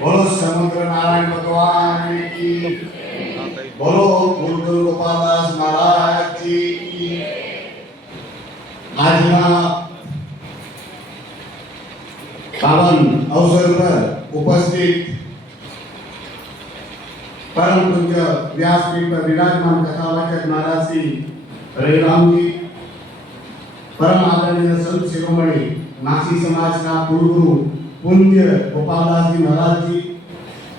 बोलो समुद्र नारायण भगवान की, बोलो गुरु गोपालदास महाराज की। आज पावन अवसर पर उपस्थित परम पूज्य व्यासपीठ पर विराजमान कथावाचक महाराज श्री रविराम जी, परम आदरणीय संत शिरोमणि मासी समाज का गुरु पूज्य गोपालदास जी महाराज जी,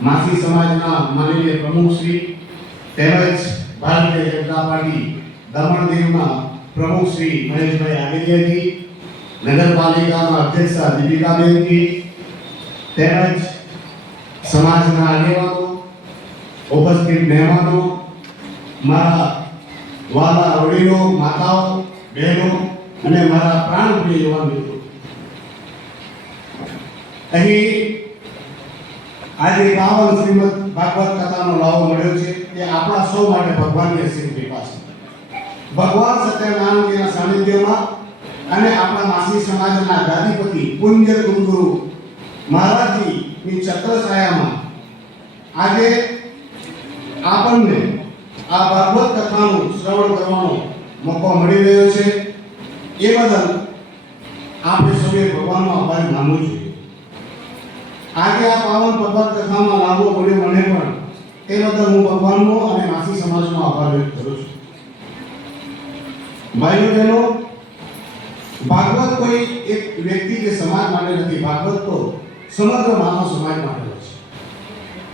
मासी समाज का माननीय प्रमुख श्री तेज भारतीय जनता पार्टी दमण दीव प्रमुख श्री महेश भाई आगेलिया जी, नगर पालिका अध्यक्ष दीपिका बेन जी, तेज समाज आगेवानों, उपस्थित मेहमानों, मारा वाला वडीलों, माताओं, बहनों અને મારા પ્રાણપ્રિય યુવાન મિત્રો, અહીં આજે પાવન શ્રીમદ ભાગવત કથાનો લાવો મળ્યો છે તે આપણા સૌ માટે ભગવાનની અસીમ કૃપા છે. ભગવાન સત્યનારાયણજીના સાનિધ્યમાં અને આપણા માસી સમાજના ગાદીપતિ પૂજ્ય ગુરુ મહારાજજીની છત્રછાયામાં આજે આપણને આ ભાગવત કથાનું શ્રવણ કરવાનો મોકો મળી રહ્યો છે. એ બદલ આપણે સૌએ ભગવાનનો આભાર માનવો જોઈએ. આજે આ પાવન પર્વત કથામાં લાભો મળ્યો મને પણ તે બદલ હું ભગવાનનો અને માસી સમાજનો આભાર વ્યક્ત કરું છું. ભાઈઓ બહેનો, ભાગવત કોઈ એક વ્યક્તિ કે સમાજ માટે નથી, ભાગવત તો સમગ્ર માનવ સમાજ માટે છે.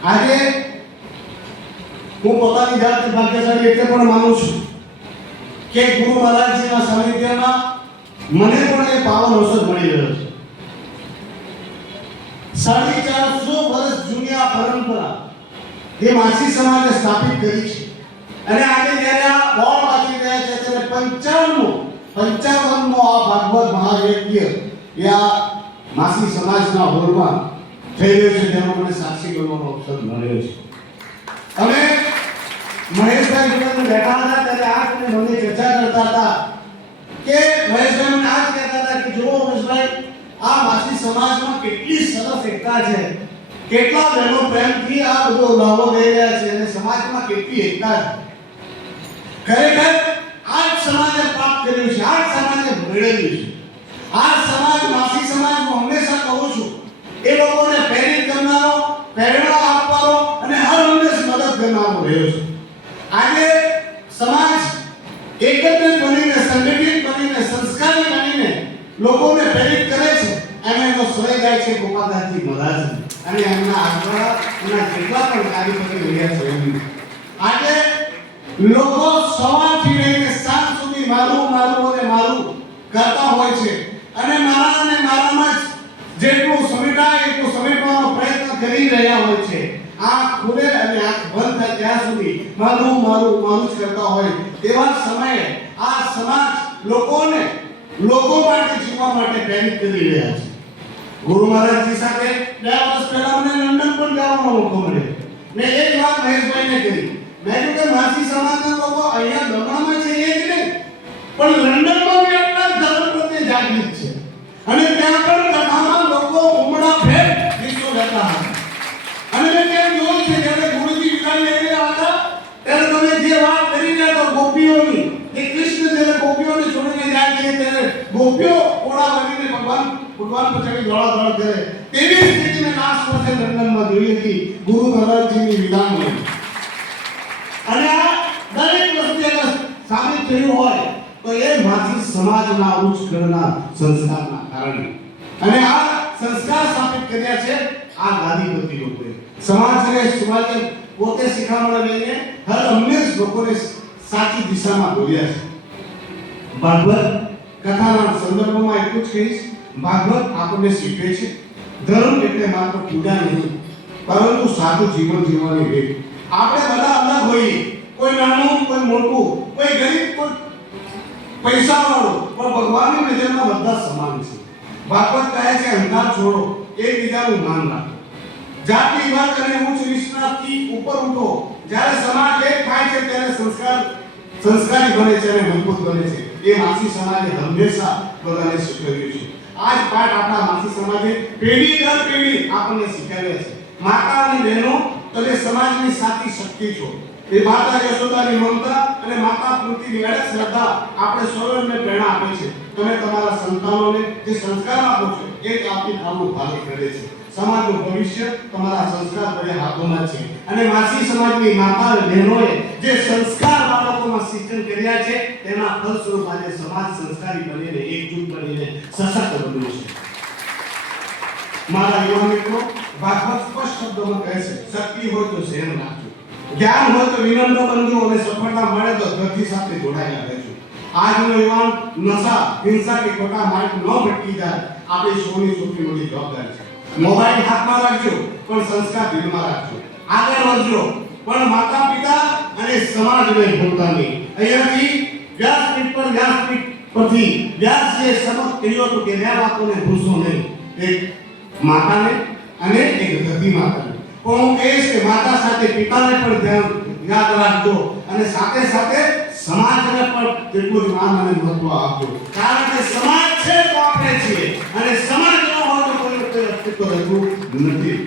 આજે હું પોતાની જાતને ભાગ્યશાળી એટલે પણ માનું છું કે ગુરુ મહારાજજીના સાનિધ્યમાં મને પણ એ પાવન અવસર મળી રહ્યો છે. 450 વર્ષ જૂની આ પરંપરા એ માસી સમાજે સ્થાપિત કરી છે અને આજે જ્યારે આ બોર્ડ વાંચી રહ્યા છે ત્યારે 55મો આ ભાગવત મહાયજ્ઞ એ આ માસી સમાજના હોલમાં થઈ રહ્યો છે, જેનો મને સાક્ષી બનવાનો અવસર મળ્યો છે. અમે મહેશભાઈ જોડે બેઠા હતા ત્યારે આ મને ચર્ચા કરતા હતા કે મહેશભાઈ મને આ જ કહેતા હતા કે જો મહેશભાઈ આ માસી સમાજમાં કેટલી સરસ એકતા છે, કેટલા બહેનો પ્રેમથી આ બધો લાવો લઈ રહ્યા છે અને સમાજમાં કેટલી એકતા છે. ખરેખર આ જ સમાજે પ્રાપ્ત કર્યું છે, આ જ સમાજે મેળવ્યું છે. આ સમાજ માસી સમાજ હું હંમેશા કહું છું એ લોકોને પ્રેરિત કરનારો, પ્રેરણા આપવાનો અને હર હંમેશ મદદ કરનારો રહ્યો છે. આજે સમાજ એકત્રિત બનીને, સંગઠિત બનીને, સંસ્કારી બનીને લોકોને પ્રેરિત કરે છે અને એનો શ્રેય જાય છે ગોપાલદાસજી મહારાજ અને એમના આગળ એના જેટલા પણ કાર્યકર્તા રહ્યા છે એમની. આજે લોકો સવારથી લઈને સાંજ સુધી મારું કરતા હોય છે અને મારામાં જેટલું સમેટાય એટલું સમેટવાનો પ્રયત્ન કરી રહ્યા હોય છે. આંખ ખુલે અને આંખ બંધ થાય ત્યાં સુધી મારું જ કરતા હોય તેવા સમયે આ સમાજ લોકો માટે જીવવા માટે પ્રેરિત કરી રહ્યા છે. ગુરુ મહારાજજી સાથે 2 વર્ષ પહેલા મને લંડન પણ જવાનો મોકો મળ્યો ને એક વાત મહેશભાઈને કરી, મેં કીધું કે માસી સમાજના લોકો અહીંયા દમણમાં છે એ જ નહીં પણ લંડનમાં બી એટલા ધર્મ પ્રત્યે જાગૃત છે અને ત્યાં પણ કથામાં લોકો ઉમળા ફેર વિશ્વ રહેતા હતા. અને મેં ત્યાં જોયું છે જ્યારે ગુરુજી વિદાય લઈ રહ્યા હતા ત્યારે તમે જે વાત કરી રહ્યા તો ગોપીઓની, કે કૃષ્ણ જ્યારે ગોપીઓને છોડીને જાય છે ત્યારે ગોપીઓ ઓળા બનીને ભગવાન પર ચડી દોડા કરે તેવી સ્થિતિને લાસ્ટ વર્ષે લંડનમાં જોઈ હતી ગુરુ મહારાજજીની વિદાય. અને આ દરેક વસ્તુ સાબિત થયું હોય તો એ માસી સમાજના ઉચ્ચ કરના સંસ્કારના કારણે. અને આ સંસ્કાર સ્થાપિત કર્યા છે આ ગાદીપતિ લોકોએ. સમાજે પોતે શિખામણ લઈને હર હંમેશ લોકોને સાચી દિશામાં દોર્યા છે. ભાગવત કથાના સંદર્ભમાં એટલું જ કહીશ, ભાગવત આપણને શીખવે છે ધર્મ એટલે માત્ર પૂજા નહીં પરંતુ સાદું જીવન જીવવાની રીત. આપણે બધા અલગ હોઈએ, કોઈ નાનું, કોઈ મોટું, કોઈ ગરીબ, કોઈ પૈસાવાળો, પણ ભગવાનની નજરમાં બધા સમાન છે. ભાગવત કહે છે અહંકાર છોડો, એકબીજાનું માન રાખો, જાતિવાદ અને ઉચ્ચ નીચનાથી ઉપર ઉઠો. જ્યારે સમાજ એક થાય છે ત્યારે સંસ્કારી બને છે અને મજબૂત બને છે. એ માસી સમાજે હંમેશા બધાને શીખવ્યું છે. આજ પાઠ આપણા માસી સમાજે પેઢી દર પેઢી આપણને શીખવ્યા છે માતા અને બહેનો તમે સમાજની સાચી શક્તિ છો. એ માતા યશોદાની મમતા અને માતા કૃતિની અડગ શ્રદ્ધા આપણે સૌને પ્રેરણા આપે છે. તમે તમારા સંતાનોને જે સંસ્કાર આપો છો એ જ આપની કામનું પાલન કરે છે. સમાજનું ભવિષ્ય તમારા સંસ્કાર ભર્યા હાથોમાં છે. અને માસી સમાજની માતા અને બહેનોએ જે સંસ્કાર બાળકોમાં સિંચન કર્યા છે તેના ફલસ્વરૂપ આજે સમાજ સંસ્કારી બનીને એકજૂટ બનીને સશક્ત બન્યું છે. મારા યુવા મિત્રો, ભાગવત સ્પષ્ટ શબ્દોમાં કહે છે, શક્તિ હોય તો સંયમ રાખજો, જ્ઞાન હોય તો વિનમ્ર બનજો અને સફળતા મળે તો ધરતી સાથે જોડાયેલા રહેજો. આજનો યુવાન નશા, હિંસા કે ખોટા માર્ગ ન ભટકી જાય, આપણી સૌની સૌથી મોટી જવાબદારી છે. મોબાઈલ હાથમાં રાખજો પણ સંસ્કાર દિલમાં રાખજો. આગળ વધજો પણ માતા પિતા અને સમાજને ભૂલતા નહીં. અહીંયાથી વ્યાસપીઠ પરથી વ્યાસ જે શપથ કર્યો હતો કે બે વાતોને ભૂલશો નહીં, એક માતાને અને એક ધરતી માતાને. પણ હું કહીશ કે માતા સાથે પિતાને પણ ધ્યાન યાદ રાખજો અને સાથે સાથે સમાજને પણ તેટલું જ માન અને મહત્વ આપજો. કારણ કે સમાજ છે તો આપણે છીએ અને સમાજ ન હોય તો કોઈ અસ્તિત્વ રહેતું નથી.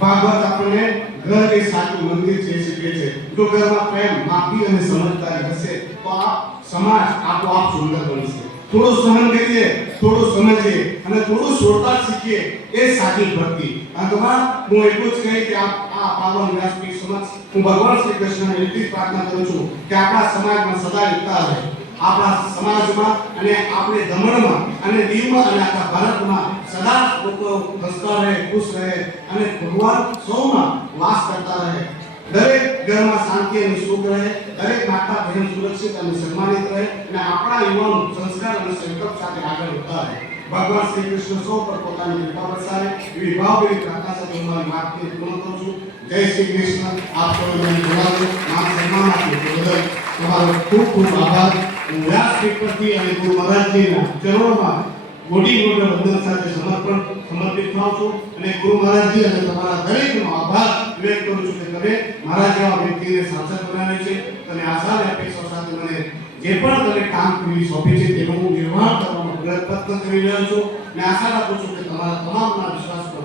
ભાગવત આપણને ઘર એ સાચું મંદિર છે શીખે છે. જો ઘરમાં પ્રેમ, માફી અને સમજદારી હશે તો આ સમાજ આપોઆપ સુંદર બનશે. થોડું સહન કરીએ, થોડું સમજીએ અને થોડું છોડતા શીખીએ એ સાચી ભક્તિ. અંતમાં હું એટલું જ કહી કે આ પાવન વ્યાસપીઠ સમક્ષ હું ભગવાન શ્રી કૃષ્ણને એટલી પ્રાર્થના કરું છું કે આપણા સમાજમાં સદા એકતા રહે. આપણા સમાજમાં અને આપણે દમણમાં અને દીવમાં અને આખા ભારતમાં સદા લોકો હસતા રહે, ખુશ રહે અને ભગવાન સૌમાં વાસ કરતા રહે. દરેક ઘરમાં શાંતિ અને સુખ રહે, દરેક માતા બહેન સુરક્ષિત અને સન્માનિત રહે અને આપણા યુવાનો સંસ્કાર અને સંકલ્પ સાથે આગળ વધતા રહે. ભગવાન શ્રી કૃષ્ણ સૌ પર પોતાની કૃપા વરસાવે એવી ભાવભરી પ્રાર્થના સાથે હું મારી વાતને પૂર્ણ કરું છું. જય શ્રી કૃષ્ણ. આપ સૌને બોલાવો, માન સન્માન આપ્યું તે બદલ તમારો ખૂબ ખૂબ આભાર. હું વ્યાસપીઠ પરથી અને ગુરુ મહારાજજીના ચરણોમાં મોટી વંદન સાથે સમર્પિત થાઉં છું અને ગુરુ મહારાજજી અને તમારા દરેકનો આભાર વ્યક્ત કરું છું કે તમે મારા જેવા વ્યક્તિને સાંસદ બનાવે છે. તમે આશા અને અપેક્ષા સાથે મને જે પણ તમે કામ કરી સોંપી છે તેનું હું નિર્વાહ કરવાનો પ્રયત્ન કરી રહ્યો છું અને આશા રાખું છું કે તમારા તમામના વિશ્વાસ પર